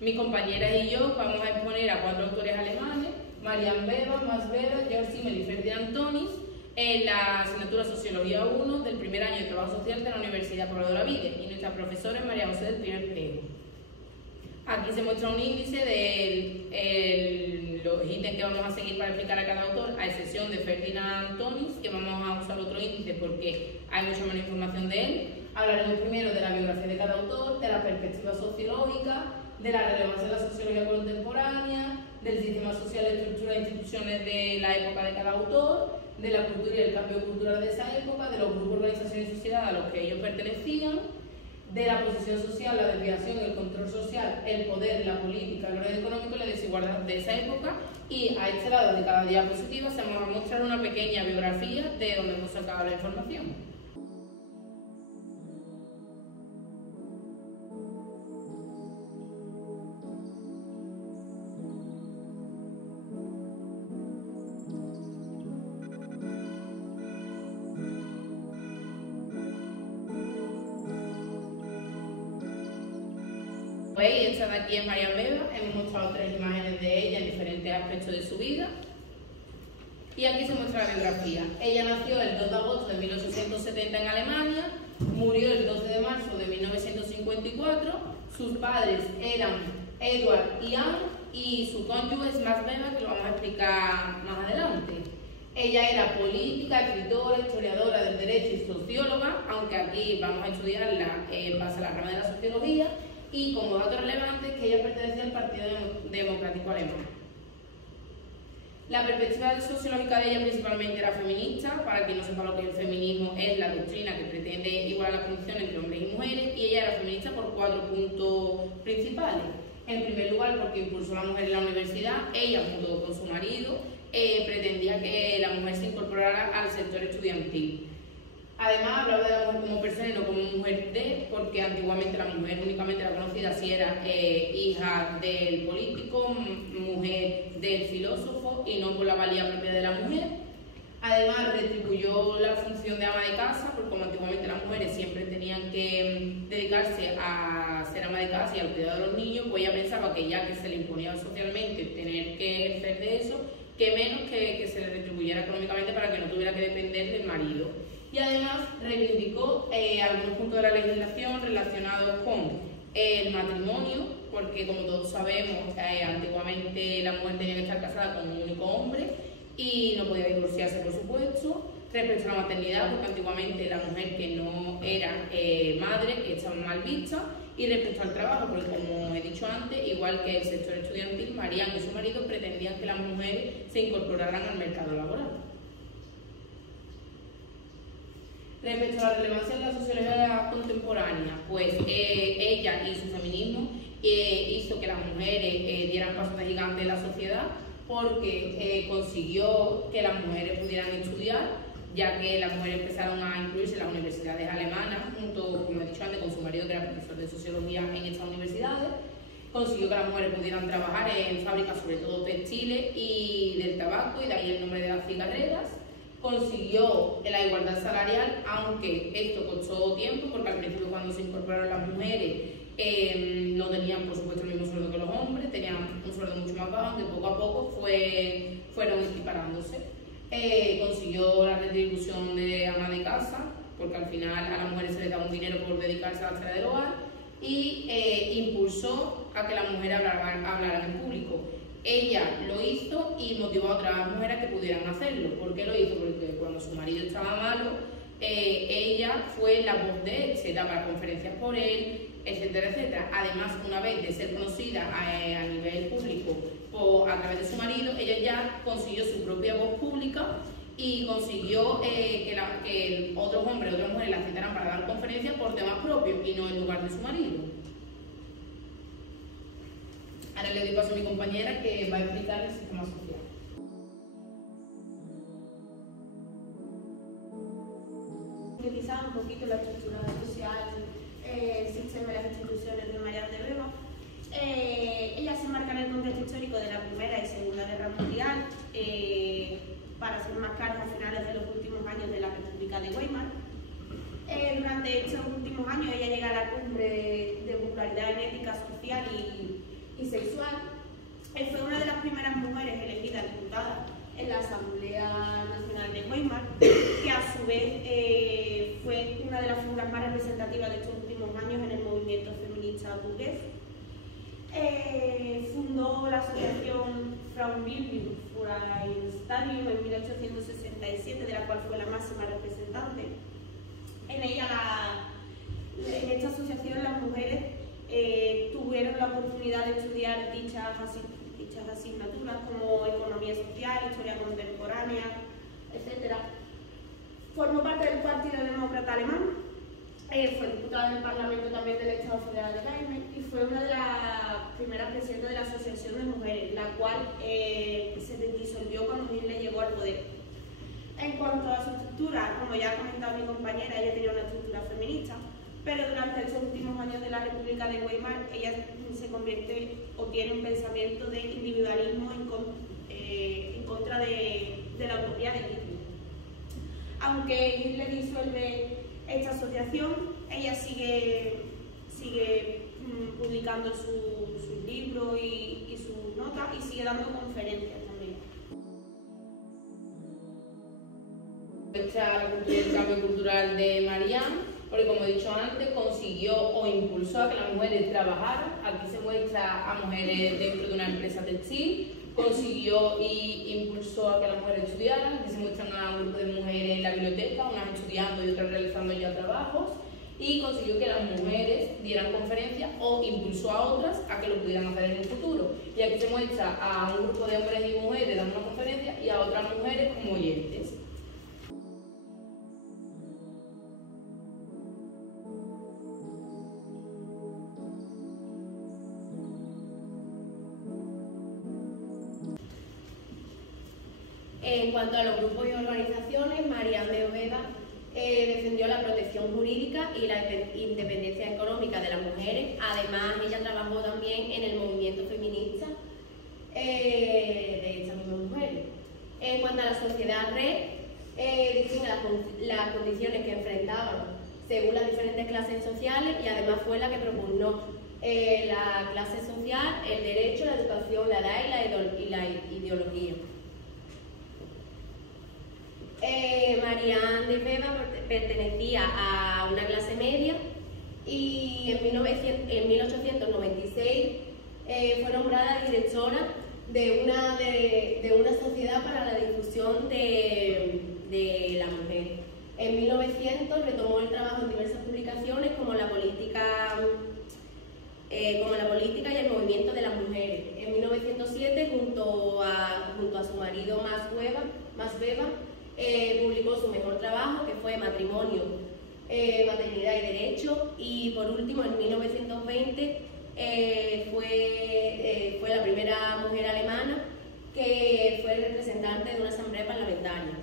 Mis compañeras y yo vamos a exponer a 4 autores alemanes, Marianne Weber, Max Weber, Georg Simmel y Ferdinand Tönnies, en la asignatura Sociología 1 del primer año de Trabajo Social de la Universidad Pablo de Olavide, y nuestra profesora es María José del Primer Prego. Aquí se muestra un índice de los ítems que vamos a seguir para explicar a cada autor, a excepción de Ferdinand Tönnies, que vamos a usar otro índice porque hay mucha menos información de él. Hablaremos primero de la biografía de cada autor, de la perspectiva sociológica, de la relevancia de la sociología contemporánea, del sistema social, estructura e instituciones de la época de cada autor, de la cultura y el cambio cultural de esa época, de los grupos, organizaciones y sociedades a los que ellos pertenecían, de la posición social, la desviación, el control social, el poder, la política, el orden económico y la desigualdad de esa época. Y a este lado de cada diapositiva se nos va a mostrar una pequeña biografía de donde hemos sacado la información. Esta de aquí es Marianne Weber. Hemos mostrado 3 imágenes de ella en diferentes aspectos de su vida. Y aquí se muestra la biografía. Ella nació el 2 de agosto de 1870 en Alemania, murió el 12 de marzo de 1954. Sus padres eran Edward y Anne, y su cónyuge es Max Weber, que lo vamos a explicar más adelante. Ella era política, escritora, historiadora del derecho y socióloga, aunque aquí vamos a estudiarla base a la rama de la sociología. Y como dato relevante, que ella pertenecía al Partido Democrático Alemán. La perspectiva sociológica de ella principalmente era feminista. Para quien no sepa lo que es el feminismo, es la doctrina que pretende igualar las condiciones entre hombres y mujeres, y ella era feminista por 4 puntos principales. En primer lugar, porque impulsó a la mujer en la universidad. Ella, junto con su marido, pretendía que la mujer se incorporara al sector estudiantil. Además, hablaba de la mujer como persona y no como mujer porque antiguamente la mujer únicamente era conocida si era hija del político, mujer del filósofo y no por la valía propia de la mujer. Además, retribuyó la función de ama de casa, porque como antiguamente las mujeres siempre tenían que dedicarse a ser ama de casa y al cuidado de los niños, pues ella pensaba que ya que se le imponía socialmente tener que ejercer de eso, que menos que se le retribuyera económicamente para que no tuviera que depender del marido. Y además reivindicó algunos puntos de la legislación relacionados con el matrimonio, porque como todos sabemos, antiguamente la mujer tenía que estar casada con un único hombre y no podía divorciarse, por supuesto. Respecto a la maternidad, porque antiguamente la mujer que no era madre estaba mal vista. Y respecto al trabajo, porque como he dicho antes, igual que el sector estudiantil, Marianne y su marido pretendían que las mujeres se incorporaran al mercado laboral. Respecto a la relevancia de la sociología contemporánea, pues ella y su feminismo hizo que las mujeres dieran pasos de gigante en la sociedad, porque consiguió que las mujeres pudieran estudiar, ya que las mujeres empezaron a incluirse en las universidades alemanas, junto, como he dicho antes, con su marido que era profesor de sociología en estas universidades. Consiguió que las mujeres pudieran trabajar en fábricas, sobre todo textiles y del tabaco, y de ahí el nombre de las cigarreras. Consiguió la igualdad salarial, aunque esto costó tiempo, porque al principio cuando se incorporaron las mujeres no tenían, por supuesto, el mismo sueldo que los hombres, tenían un sueldo mucho más bajo, aunque poco a poco fueron equiparándose. Consiguió la retribución de ama de casa, porque al final a las mujeres se les daba un dinero por dedicarse a la tarea del hogar, y impulsó a que las mujeres hablaran en público. Ella lo hizo y motivó a otras mujeres a que pudieran hacerlo. ¿Por qué lo hizo? Porque cuando su marido estaba malo, ella fue la voz de él, se daba conferencias por él, etcétera, etcétera. Además, una vez de ser conocida a nivel público a través de su marido, ella ya consiguió su propia voz pública y consiguió que otros hombres, otras mujeres la citaran para dar conferencias por temas propios y no en lugar de su marido. Ahora le doy paso a mi compañera que va a explicar el sistema social. Utilizar un poquito la estructura social, el sistema y las instituciones de Marianne Weber. Ella se enmarca en el contexto histórico de la Primera y Segunda Guerra Mundial, para ser más claros, a finales de los últimos años de la República de Weimar. Durante estos últimos años ella llega a la cumbre de popularidad en ética social y sexual. Fue una de las primeras mujeres elegidas diputada en la Asamblea Nacional de Weimar, que a su vez fue una de las figuras más representativas de estos últimos años en el movimiento feminista burgués. Fundó la asociación Frauenbildung Stadium en 1867, de la cual fue la máxima representante. En esta asociación las mujeres tuvieron la oportunidad de estudiar dichas asignaturas como economía social, historia contemporánea, etc. Formó parte del Partido Demócrata Alemán, fue diputada del Parlamento también del Estado Federal de Weimar y fue una de las primeras presidentas de la Asociación de Mujeres, la cual se disolvió cuando Hitler llegó al poder. En cuanto a su estructura, como ya ha comentado mi compañera, ella tenía una estructura feminista, pero durante estos últimos años de la República de Weimar, ella se convierte o tiene un pensamiento de individualismo en contra de la utopía de Hitler. Aunque Hitler disuelve esta asociación, ella sigue publicando sus libros y sus notas y sigue dando conferencias también. La cultura y el cambio cultural de Marianne, porque como he dicho antes, consiguió o impulsó a que las mujeres trabajaran. Aquí se muestra a mujeres dentro de una empresa textil, consiguió y impulsó a que las mujeres estudiaran. Aquí se muestran a un grupo de mujeres en la biblioteca, unas estudiando y otras realizando ya trabajos, y consiguió que las mujeres dieran conferencias o impulsó a otras a que lo pudieran hacer en el futuro. Y aquí se muestra a un grupo de hombres y mujeres dando una conferencia y a otras mujeres como oyentes. En cuanto a los grupos y organizaciones, Marianne de Oveda defendió la protección jurídica y la independencia económica de las mujeres. Además, ella trabajó también en el movimiento feminista de estas mismas mujeres. En cuanto a la sociedad red, define las condiciones que enfrentaban según las diferentes clases sociales y además fue la que propugnó la clase social, el derecho, la educación, la edad y la ideología. Marianne de Weber pertenecía a una clase media y en 1896 fue nombrada directora de una sociedad para la difusión de la mujer. En 1900 retomó el trabajo en diversas publicaciones como la política y el movimiento de las mujeres. En 1907, junto a su marido Max Weber, publicó su mejor trabajo, que fue Matrimonio, Maternidad y Derecho, y por último, en 1920, fue la primera mujer alemana que fue representante de una asamblea parlamentaria.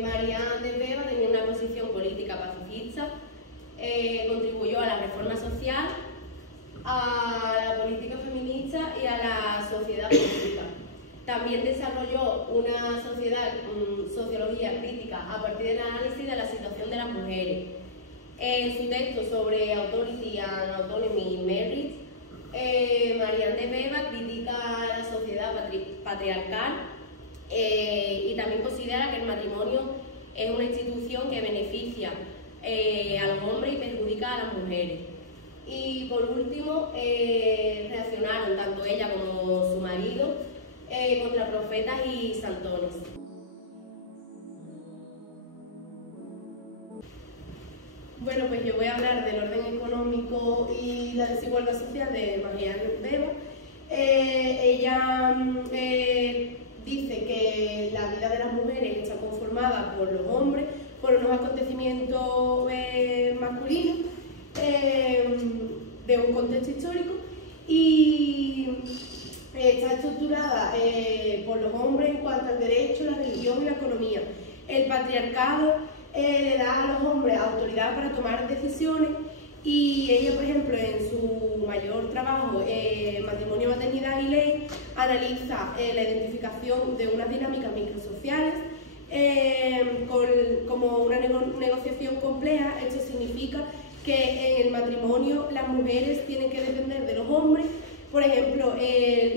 Marianne de Weber tenía una posición política pacifista, contribuyó a la reforma social, a la política feminista y a la sociedad política. También desarrolló una sociología crítica a partir del análisis de la situación de las mujeres. En su texto sobre Authority and Autonomy in Marriage, Marianne de Weber critica la sociedad patriarcal y también considera que el matrimonio es una institución que beneficia a los hombres y perjudica a las mujeres. Y por último, reaccionaron tanto ella como su marido contra profetas y santones. Bueno, pues yo voy a hablar del orden económico y la desigualdad social de Marianne de Weber. Ella dice que la vida de las mujeres está conformada por los hombres, por unos acontecimientos masculinos de un contexto histórico y está estructurada por los hombres en cuanto al derecho, la religión y la economía. El patriarcado le da a los hombres autoridad para tomar decisiones y ella, por ejemplo, en su mayor trabajo, Matrimonio, Maternidad y Ley, analiza la identificación de unas dinámicas microsociales como una negociación compleja. Esto significa que en el matrimonio las mujeres tienen que depender de los hombres. Por ejemplo,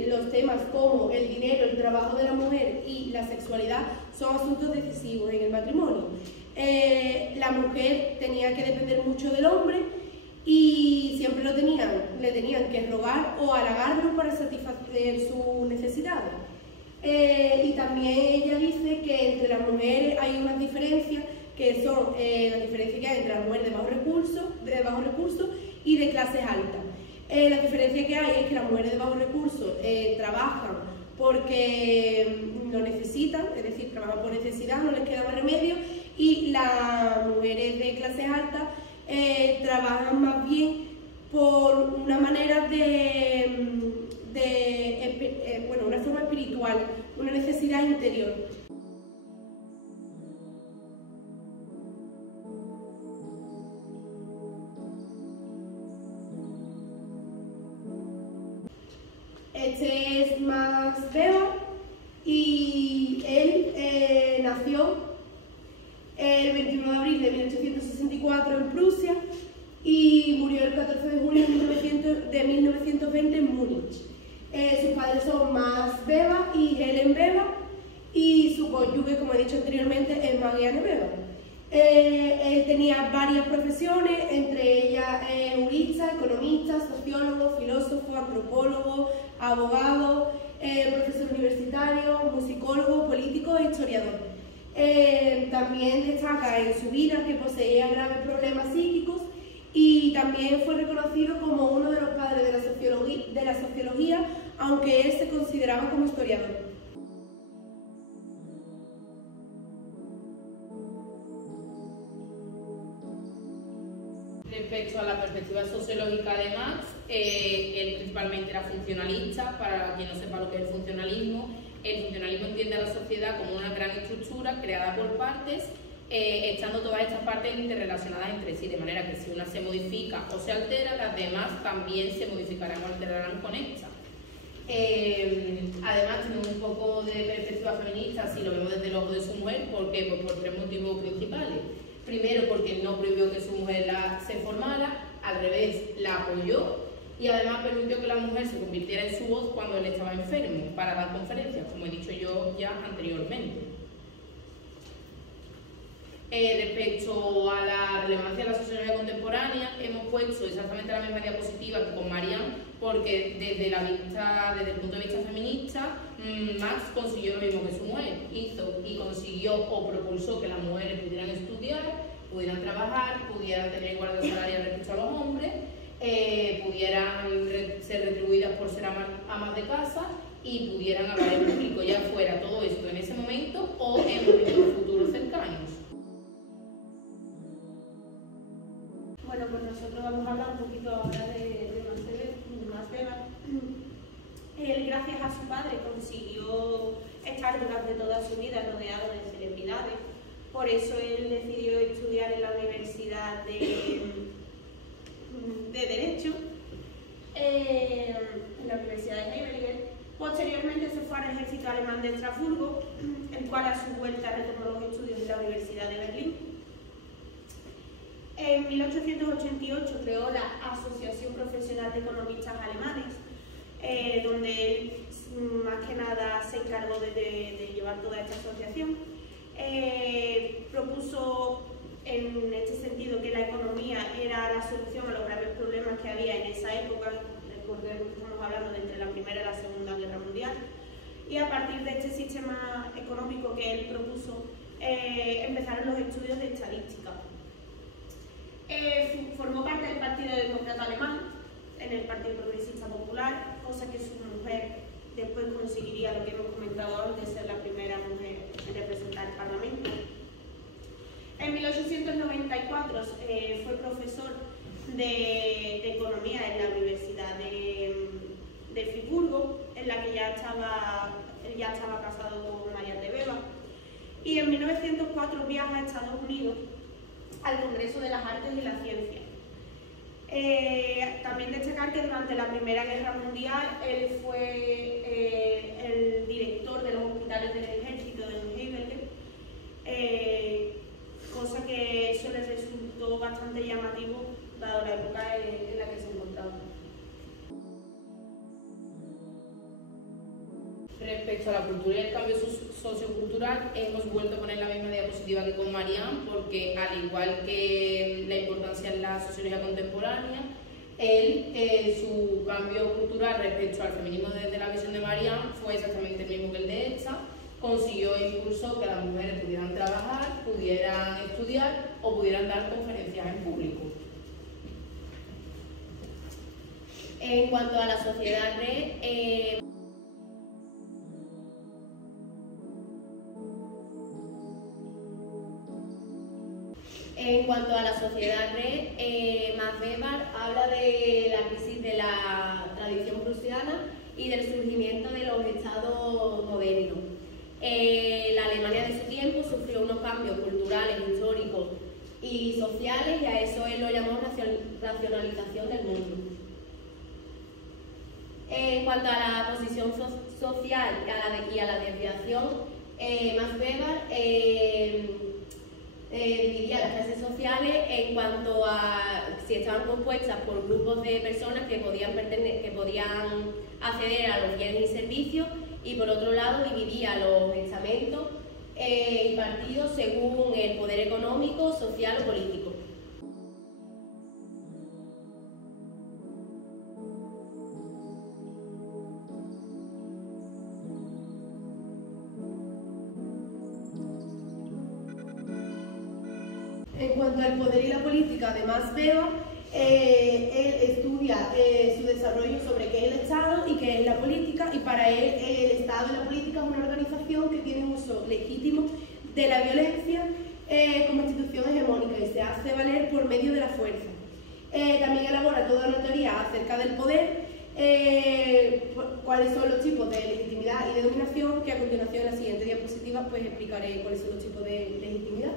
los temas como el dinero, el trabajo de la mujer y la sexualidad son asuntos decisivos en el matrimonio. La mujer tenía que depender mucho del hombre y siempre le tenían que rogar o halagarlo para satisfacer sus necesidades. Y también ella dice que entre las mujeres hay unas diferencias que son las diferencias que hay entre las mujeres de bajos recursos y de clases altas. La diferencia que hay es que las mujeres de bajos recursos trabajan porque lo necesitan, es decir, trabajan por necesidad, no les queda más remedio, y las mujeres de clases altas trabajan más bien por una manera una forma espiritual, una necesidad interior. Este es Max Weber y él nació el 21 de abril de 1864 en Prusia y murió el 14 de junio de 1920 en Múnich. Sus padres son Max Weber y Helen Weber y su cónyuge, como he dicho anteriormente, es Marianne Weber. Él tenía varias profesiones, entre ellas jurista, economista, sociólogo, filósofo, antropólogo, abogado, profesor universitario, musicólogo, político e historiador. También destaca en su vida que poseía graves problemas psíquicos y también fue reconocido como uno de los padres de la sociología, aunque él se consideraba como historiador. Respecto a la perspectiva sociológica de Marx, él principalmente era funcionalista. Para quien no sepa lo que es el funcionalismo entiende a la sociedad como una gran estructura creada por partes, estando todas estas partes interrelacionadas entre sí, de manera que si una se modifica o se altera, las demás también se modificarán o alterarán con esta. Además tiene un poco de perspectiva feminista si lo vemos desde el ojo de su mujer. ¿Por qué? Pues por tres motivos principales. Primero, porque no prohibió que su mujer se formara, al revés, la apoyó y además permitió que la mujer se convirtiera en su voz cuando él estaba enfermo para dar conferencias, como he dicho yo ya anteriormente. Respecto a la relevancia de la sociología contemporánea, hemos puesto exactamente la misma diapositiva que con Marianne, porque desde el punto de vista feminista, Marx consiguió lo mismo que su mujer, hizo y consiguió o propulsó que las mujeres pudieran estudiar, pudieran trabajar, pudieran tener igualdad salarial respecto a los hombres, pudieran ser retribuidas por ser amas de casa y pudieran hablar en público, ya fuera todo esto en ese momento o en momentos futuros cercanos. Bueno, pues nosotros vamos a hablar un poquito ahora de Max Weber. Él, gracias a su padre, consiguió estar durante toda su vida rodeado de celebridades. Por eso él decidió estudiar en la Universidad de Derecho, en la Universidad de Heidelberg. Posteriormente se fue al ejército alemán de Estrasburgo, el cual a su vuelta retomó los estudios en la Universidad de Berlín. En 1888 creó la Asociación Profesional de Economistas Alemanes, donde él más que nada se encargó de llevar toda esta asociación. Propuso en este sentido que la economía era la solución a los graves problemas que había en esa época. Recordemos que estamos hablando de entre la Primera y la Segunda Guerra Mundial. Y a partir de este sistema económico que él propuso, empezaron los estudios de estadística. Formó parte del Partido Demócrata Alemán, en el Partido Progresista Popular, cosa que su mujer después conseguiría, lo que hemos comentado antes, ser la primera mujer en representar el Parlamento. En 1894 fue profesor de Economía en la Universidad de Friburgo, en la que él ya estaba casado con Marianne Weber. Y en 1904 viaja a Estados Unidos al Congreso de las Artes y la Ciencia. También destacar que durante la Primera Guerra Mundial él fue el director de los hospitales del ejército de Heidelberg, cosa que eso les resultó bastante llamativo, respecto a la cultura y el cambio sociocultural, hemos vuelto a poner la misma diapositiva que con Marianne, porque al igual que la importancia en la sociología contemporánea, su cambio cultural respecto al feminismo desde la visión de Marianne fue exactamente el mismo que el de esta. Consiguió e impulsó que las mujeres pudieran trabajar, pudieran estudiar o pudieran dar conferencias en público. En cuanto a la sociedad red, Max Weber habla de la crisis de la tradición prusiana y del surgimiento de los estados modernos. La Alemania de su tiempo sufrió unos cambios culturales, históricos y sociales, y a eso él lo llamó racionalización del mundo. En cuanto a la posición social y a la desviación, Max Weber dividía las clases sociales en cuanto a si estaban compuestas por grupos de personas que podían acceder a los bienes y servicios, y por otro lado dividía los estamentos y partidos según el poder económico, social o político. En cuanto al poder y la política de Max Weber, él estudia su desarrollo sobre qué es el Estado y qué es la política, y para él el Estado y la política es una organización que tiene un uso legítimo de la violencia como institución hegemónica y se hace valer por medio de la fuerza. También elabora toda una teoría acerca del poder, cuáles son los tipos de legitimidad y de dominación, que a continuación en la siguiente diapositiva pues explicaré cuáles son los tipos de legitimidad.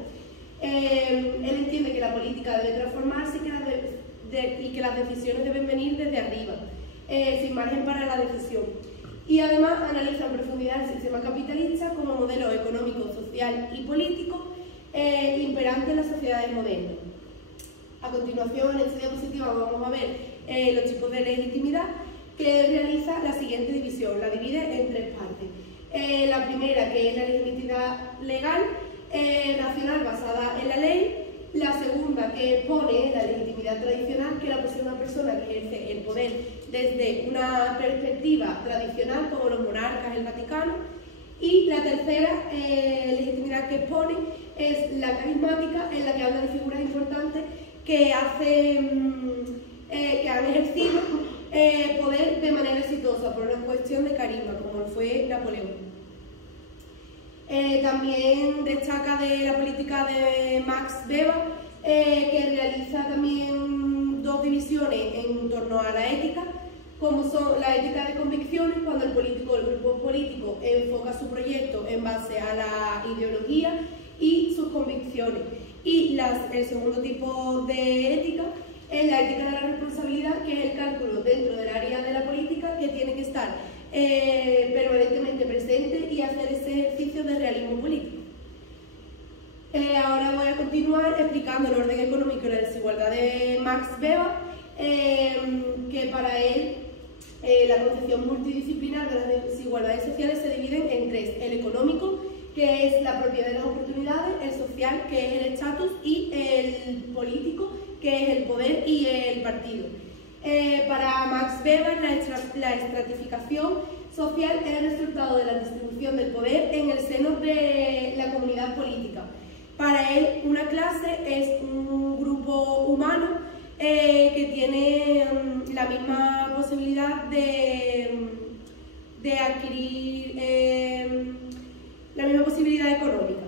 Él entiende que la política debe transformarse y que las decisiones deben venir desde arriba, sin margen para la decisión. Y además analiza en profundidad el sistema capitalista como modelo económico, social y político imperante en las sociedades modernas. A continuación, en esta diapositiva vamos a ver los tipos de legitimidad, que realiza la siguiente división, la divide en tres partes. La primera, que es la legitimidad legal, nacional basada en la ley. La segunda, que pone la legitimidad tradicional, que la posee una persona que ejerce el poder desde una perspectiva tradicional, como los monarcas, el Vaticano. Y la tercera legitimidad que pone es la carismática, en la que habla de figuras importantes que han ejercido poder de manera exitosa por una cuestión de carisma, como fue Napoleón. También destaca de la política de Max Weber, que realiza también dos divisiones en torno a la ética, como son la ética de convicciones, cuando el grupo político enfoca su proyecto en base a la ideología y sus convicciones. Y el segundo tipo de ética es la ética de la responsabilidad, que es el cálculo dentro del área de la política, que tiene que estar permanentemente presente y hacer ese ejercicio de realismo político. Ahora voy a continuar explicando el orden económico y la desigualdad de Max Weber, que para él la concepción multidisciplinar de las desigualdades sociales se dividen en tres: el económico, que es la propiedad de las oportunidades; el social, que es el estatus; y el político, que es el poder y el partido. Para Max Weber, la estratificación social es el resultado de la distribución del poder en el seno de la comunidad política. Para él, una clase es un grupo humano que tiene la misma posibilidad de adquirir la misma posibilidad económica.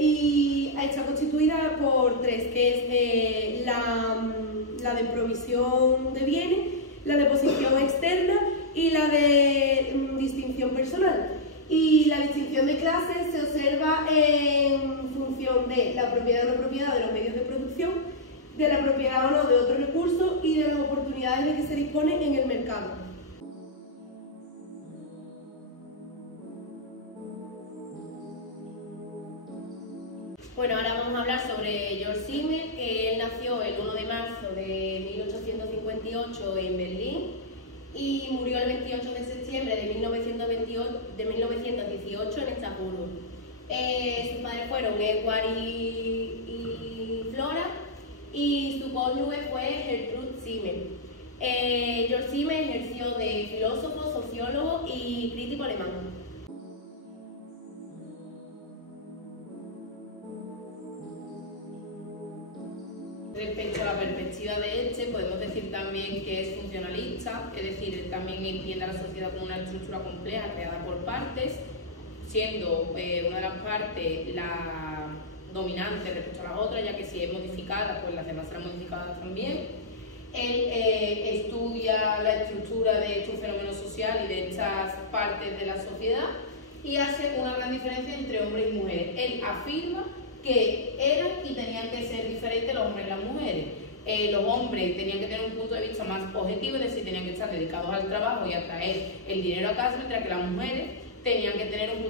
Y está constituida por tres, que es la de provisión de bienes, la de posición externa y la de distinción personal. Y la distinción de clases se observa en función de la propiedad o no propiedad de los medios de producción, de la propiedad o no de otros recursos y de las oportunidades de que se dispone en el mercado. Bueno, ahora vamos a hablar sobre Georg Simmel, que él nació el 1 de marzo de 1858 en Berlín y murió el 28 de septiembre diciembre de 1918 en Estambul. Sus padres fueron Edward y Flora, y su cónyuge fue Gertrude Simmel. George Simmel ejerció de filósofo, sociólogo y crítico alemán. Respecto a la perspectiva de este, podemos decir también que es funcionalista, es decir, él también entiende a la sociedad como una estructura compleja creada por partes, siendo una de las partes la dominante respecto a las otras, ya que si es modificada, pues las demás serán modificadas también. Él estudia la estructura de estos fenómenos sociales y de estas partes de la sociedad y hace una gran diferencia entre hombres y mujeres. Él afirma que eran y tenían que ser diferentes los hombres y las mujeres. Los hombres tenían que tener un punto de vista más objetivo, es decir, tenían que estar dedicados al trabajo y a traer el dinero a casa, mientras que las mujeres tenían que tener un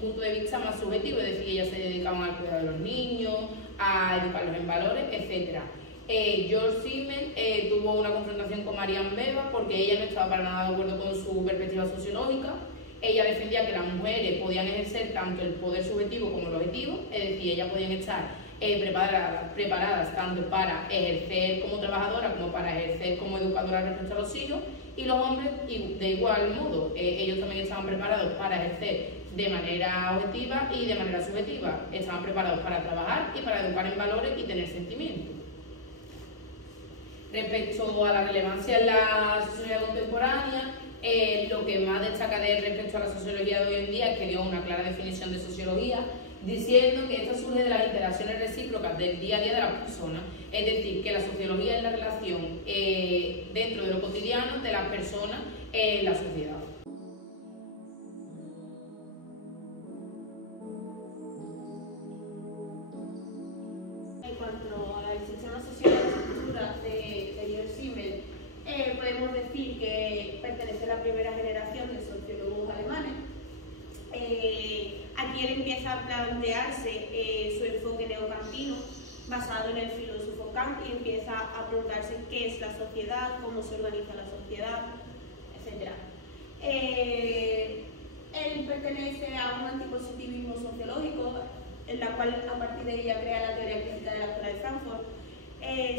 punto de vista más subjetivo, es decir, ellas se dedicaban al cuidado de los niños, a educarlos en valores, etc. George Simmel tuvo una confrontación con Marianne Weber porque ella no estaba para nada de acuerdo con su perspectiva sociológica. Ella defendía que las mujeres podían ejercer tanto el poder subjetivo como el objetivo, es decir, ellas podían estar preparadas tanto para ejercer como trabajadoras como para ejercer como educadoras respecto a los hijos, y los hombres de igual modo, ellos también estaban preparados para ejercer de manera objetiva y de manera subjetiva, estaban preparados para trabajar y para educar en valores y tener sentimientos. Respecto a la relevancia en la sociedad contemporánea, lo que más destaca de respecto a la sociología de hoy en día es que dio una clara definición de sociología, diciendo que esta surge de las interacciones recíprocas del día a día de las personas, es decir, que la sociología es la relación dentro de lo cotidiano de las personas en la sociedad. En cuanto a la distinción social de la estructura de George Simmel, podemos decir que pertenece a la primera generación de sociólogos alemanes. Aquí él empieza a plantearse su enfoque neocantino basado en el filósofo Kant y empieza a preguntarse qué es la sociedad, cómo se organiza la sociedad, etc. Él pertenece a un antipositivismo sociológico, en la cual a partir de ella crea la teoría crítica de la Escuela de Frankfurt.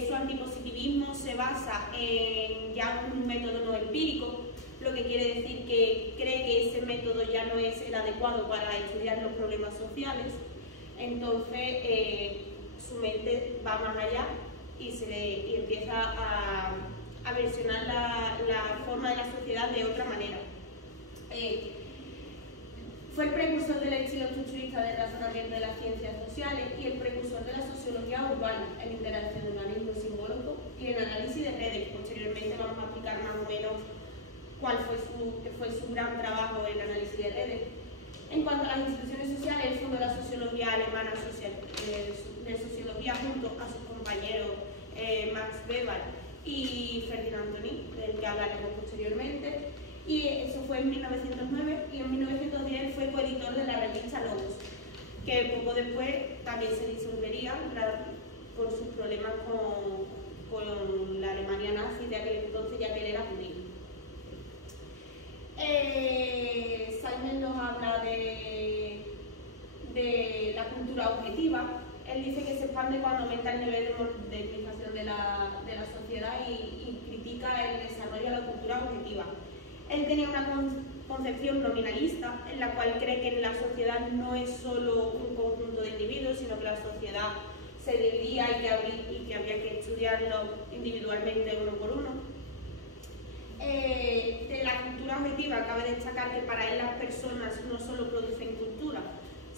Su antipositivismo se basa en ya un método no empírico, lo que quiere decir que cree que ese método ya no es el adecuado para estudiar los problemas sociales. Entonces su mente va más allá y empieza a versionar la forma de la sociedad de otra manera. Fue el precursor del estilo estructurista del razonamiento de las ciencias sociales y el precursor de la sociología urbana, el interaccionalismo simbólico y el análisis de redes. Posteriormente vamos a explicar más o menos cuál fue su gran trabajo en el análisis de redes. En cuanto a las instituciones sociales, él fundó la sociología alemana de sociología junto a sus compañeros Max Weber y Ferdinand Tönnies, del que hablaremos posteriormente. Y eso fue en 1909 y en 1910 fue coeditor de la revista Logos, que poco después también se disolvería por sus problemas con la Alemania nazi de aquel entonces, ya que él era judío. Simmel nos habla de la cultura objetiva. Él dice que se expande cuando aumenta el nivel de modernización de la sociedad y critica el desarrollo de la cultura objetiva. Él tenía una concepción nominalista en la cual cree que la sociedad no es solo un conjunto de individuos, sino que la sociedad se dividía y que había que estudiarlo individualmente uno por uno. De la cultura objetiva cabe destacar que para él las personas no solo producen cultura,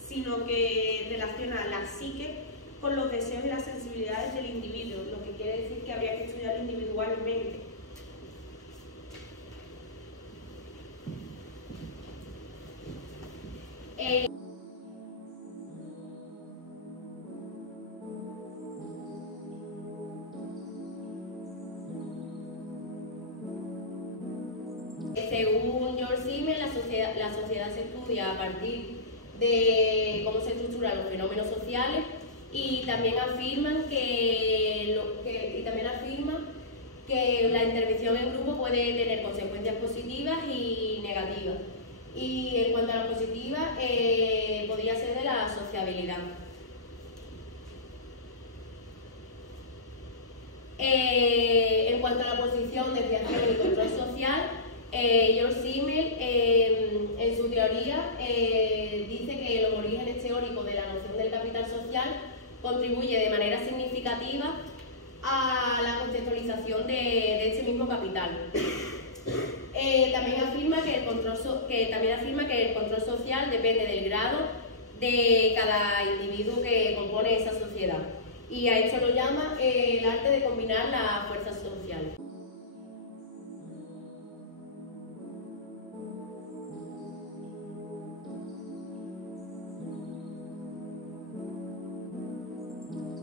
sino que relaciona la psique con los deseos y las sensibilidades del individuo, lo que quiere decir que habría que estudiarlo individualmente. Según George Simmel, la sociedad se estudia a partir de cómo se estructuran los fenómenos sociales y también afirma que que la intervención en grupo puede tener consecuencias positivas y negativas. Y en cuanto a la positiva, podría ser de la sociabilidad. En cuanto a la posición, desviación y control social, George Simmel, en su teoría, dice que los orígenes teóricos de la noción del capital social contribuye de manera significativa a la contextualización de este mismo capital. También afirma que el control social depende del grado de cada individuo que compone esa sociedad. Y a esto lo llama el arte de combinar las fuerzas sociales.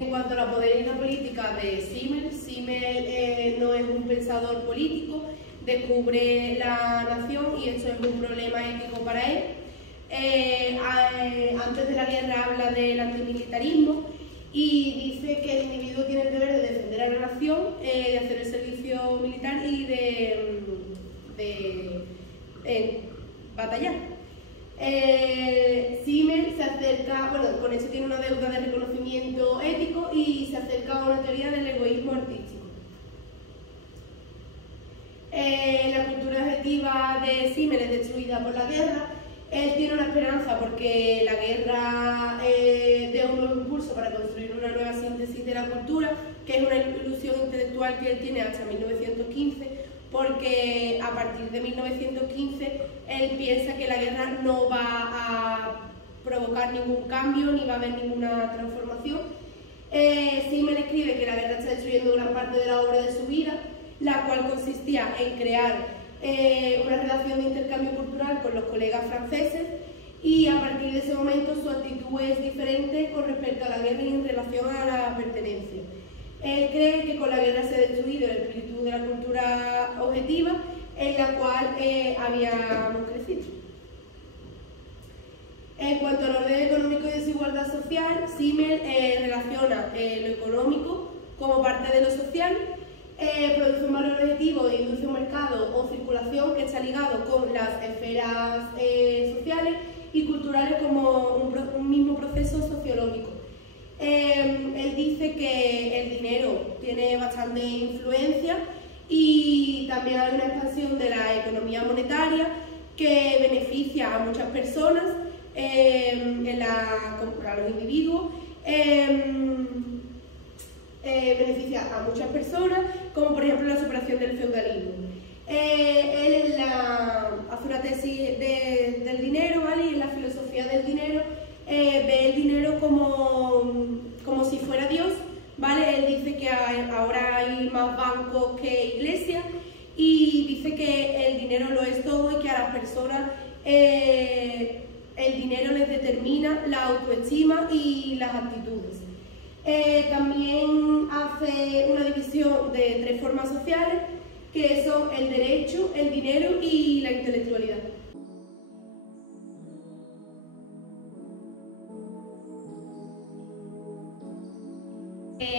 En cuanto a la poder y la política de Simmel, no es un pensador político, descubre la nación y esto es un problema ético para él. Antes de la guerra habla del antimilitarismo y dice que el individuo tiene el deber de defender a la nación, de hacer el servicio militar y de batallar. Simmel se acerca, bueno, con eso tiene una deuda de reconocimiento ético y se acerca a una teoría del egoísmo artístico. La cultura objetiva de Simmel es destruida por la guerra. Él tiene una esperanza porque la guerra dé un nuevo impulso para construir una nueva síntesis de la cultura, que es una ilusión intelectual que él tiene hasta 1915, porque a partir de 1915 él piensa que la guerra no va a provocar ningún cambio ni va a haber ninguna transformación. Simmel escribe que la guerra está destruyendo gran parte de la obra de su vida, la cual consistía en crear una relación de intercambio cultural con los colegas franceses, y a partir de ese momento su actitud es diferente con respecto a la guerra y en relación a la pertenencia. Él cree que con la guerra se ha destruido el espíritu de la cultura objetiva en la cual habíamos crecido. En cuanto al orden económico y desigualdad social, Simmel relaciona lo económico como parte de lo social, produce un valor objetivo e induce un mercado o circulación que está ligado con las esferas sociales y culturales como un mismo proceso sociológico. Él dice que el dinero tiene bastante influencia y también hay una expansión de la economía monetaria que beneficia a muchas personas, a los individuos, beneficia a muchas personas, como por ejemplo la superación del feudalismo. Él hace una tesis del dinero, ¿vale? Y en la filosofía del dinero ve el dinero como si fuera Dios, ¿vale? Él dice que ahora hay más bancos que iglesias y dice que el dinero lo es todo y que a las personas el dinero les determina la autoestima y las actitudes. También hace una división de 3 formas sociales, que son el derecho, el dinero y la intelectualidad.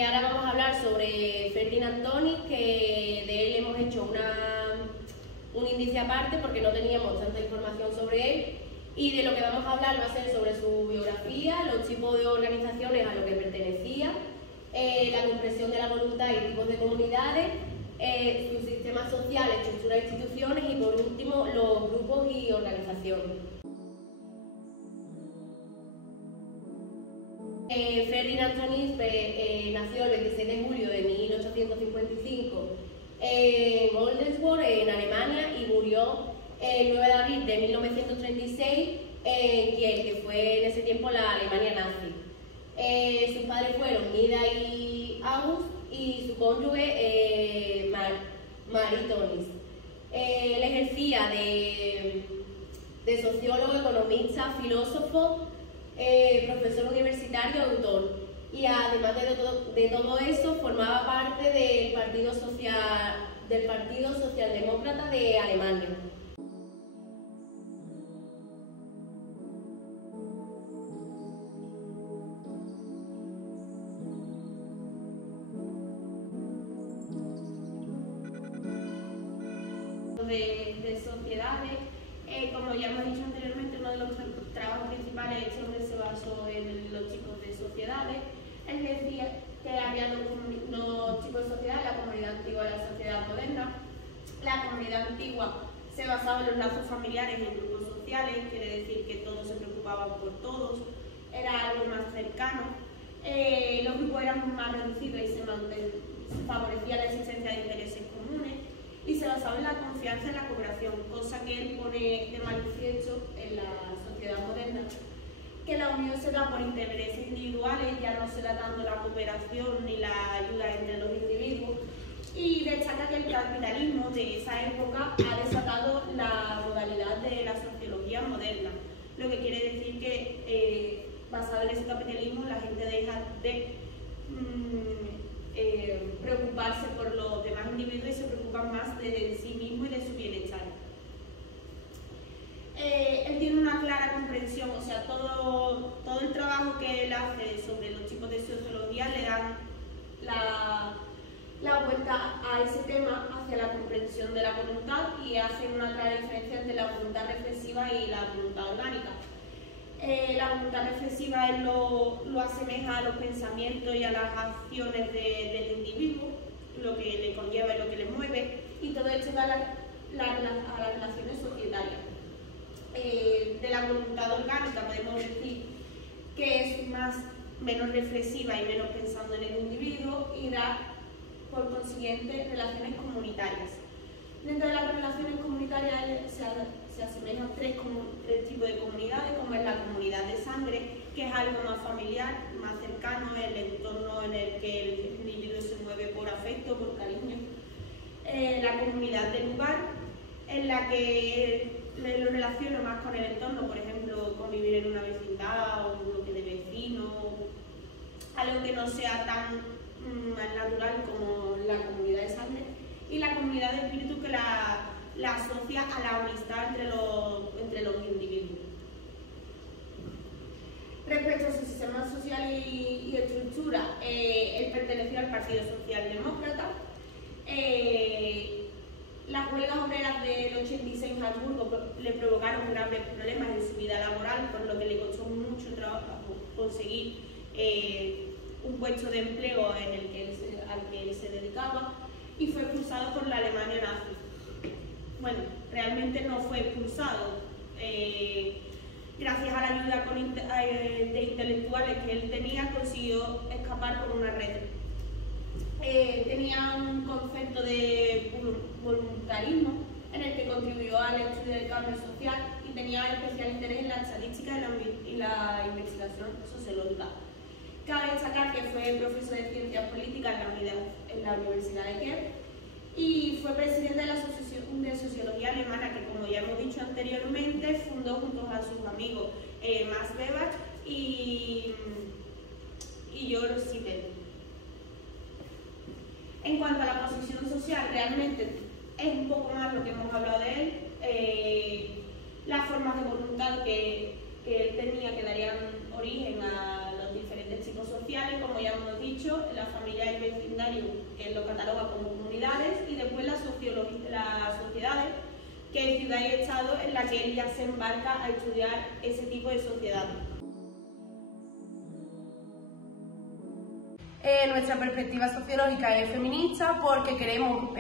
Ahora vamos a hablar sobre Ferdinand Tönnies, que de él hemos hecho un índice aparte porque no teníamos tanta información sobre él, y de lo que vamos a hablar va a ser sobre su biografía, los tipos de organizaciones a los que pertenecía, la comprensión de la voluntad y tipos de comunidades, su sistema social, estructura de instituciones y por último los grupos y organizaciones. Ferdinand Tönnies nació el 26 de julio de 1855 en Oldesloe, en Alemania, y murió el 9 de abril de 1936 en Kiel, que fue en ese tiempo la Alemania nazi. Sus padres fueron Ida y August y su cónyuge Marie Tönnies. Él ejercía de sociólogo, economista, filósofo, profesor universitario, autor, y además de todo eso formaba parte del Partido Socialdemócrata de Alemania. de sociedades. Como ya hemos dicho anteriormente, uno de los trabajos principales es donde se basó en los chicos de sociedades. Él decía que había dos tipos de sociedad, la comunidad antigua y la sociedad moderna. La comunidad antigua se basaba en los lazos familiares en grupos sociales, quiere decir que todos se preocupaban por todos, era algo más cercano. Los grupos eran más reducidos y se favorecía la existencia de intereses comunes, y se basaba en la confianza y la cooperación, cosa que él pone de manifiesto en la sociedad moderna, que la unión se da por intereses individuales, ya no se da tanto la cooperación ni la ayuda entre los individuos, y destaca que el capitalismo de esa época ha desatado la modalidad de la sociología moderna, lo que quiere decir que basado en ese capitalismo la gente deja de preocuparse por los demás individuos y se preocupan más de sí mismo y de su bienestar. Él tiene una clara comprensión, o sea, todo el trabajo que él hace sobre los tipos de sociología le dan la vuelta a ese tema hacia la comprensión de la voluntad, y hace una clara diferencia entre la voluntad reflexiva y la voluntad orgánica. La voluntad reflexiva él lo asemeja a los pensamientos y a las acciones del individuo, lo que le conlleva y lo que le mueve, y todo esto da a las relaciones societarias. De la voluntad orgánica podemos decir que es menos reflexiva y menos pensando en el individuo, y da por consiguiente relaciones comunitarias. Dentro de las relaciones comunitarias se asemejan tres tipos de comunidades, como es la comunidad de sangre, que es algo más familiar, más cercano, el entorno en el que el individuo se mueve por afecto, por cariño. La comunidad de lugar, en la que lo relaciono más con el entorno, por ejemplo, convivir en una vecindad o un bloque de vecinos, algo que no sea tan natural como la comunidad de sangre. Y la comunidad de espíritu, que la asocia a la amistad entre los individuos. Respecto a su sistema social y estructura, él pertenecía al Partido Socialdemócrata. Las huelgas obreras del 86 en Habsburgo le provocaron graves problemas en su vida laboral, por lo que le costó mucho trabajo conseguir un puesto de empleo al que él se dedicaba, y fue expulsado por la Alemania nazi. Bueno, realmente no fue expulsado. Gracias a la ayuda de intelectuales que él tenía, consiguió escapar por una red. Tenía un concepto de voluntarismo en el que contribuyó al estudio del cambio social, y tenía especial interés en la estadística y la investigación sociológica. Cabe destacar que fue profesor de Ciencias Políticas en la Universidad de Kiev, y fue presidente de la Asociación de Sociología Alemana, que, como ya hemos dicho anteriormente, fundó junto a sus amigos Max Weber y Georg Simmel. En cuanto a la posición social, realmente es un poco más lo que hemos hablado de él, las formas de voluntad que él tenía, que darían origen a los diferentes tipos sociales, como ya hemos dicho, la familia y el vecindario, que él lo cataloga como comunidades, y después las sociedades, que es ciudad y estado, en la que él ya se embarca a estudiar ese tipo de sociedades. Nuestra perspectiva sociológica es feminista porque queremos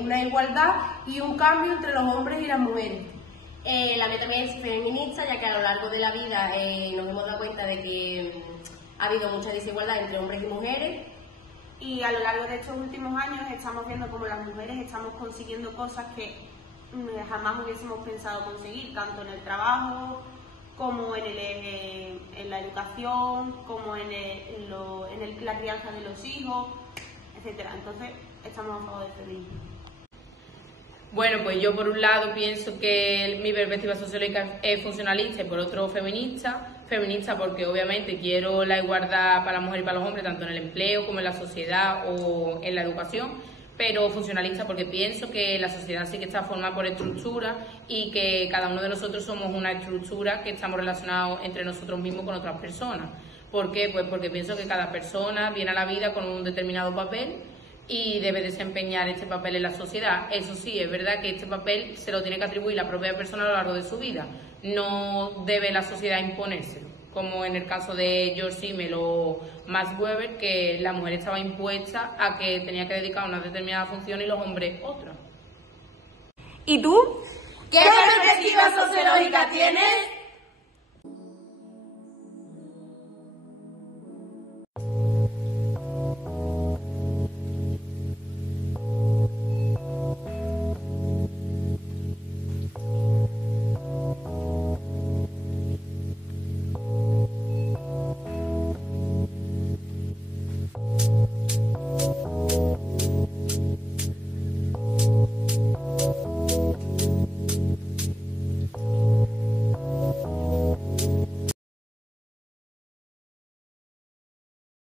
una igualdad y un cambio entre los hombres y las mujeres. La mía también es feminista, ya que a lo largo de la vida nos hemos dado cuenta de que ha habido mucha desigualdad entre hombres y mujeres. Y a lo largo de estos últimos años estamos viendo cómo las mujeres estamos consiguiendo cosas que jamás hubiésemos pensado conseguir, tanto en el trabajo, como en la educación, como en la crianza de los hijos, etc. Entonces, estamos a favor del feminismo. Bueno, pues yo por un lado pienso que mi perspectiva sociológica es funcionalista y por otro feminista. Feminista porque obviamente quiero la igualdad para las mujeres y para los hombres, tanto en el empleo como en la sociedad o en la educación, pero funcionalista porque pienso que la sociedad sí que está formada por estructuras y que cada uno de nosotros somos una estructura que estamos relacionados entre nosotros mismos con otras personas. ¿Por qué? Pues porque pienso que cada persona viene a la vida con un determinado papel, y debe desempeñar este papel en la sociedad. Eso sí, es verdad que este papel se lo tiene que atribuir la propia persona a lo largo de su vida. No debe la sociedad imponérselo, como en el caso de George Simmel o Max Weber, que la mujer estaba impuesta a que tenía que dedicar una determinada función y los hombres otra. ¿Y tú? ¿Qué perspectiva sociológica tienes?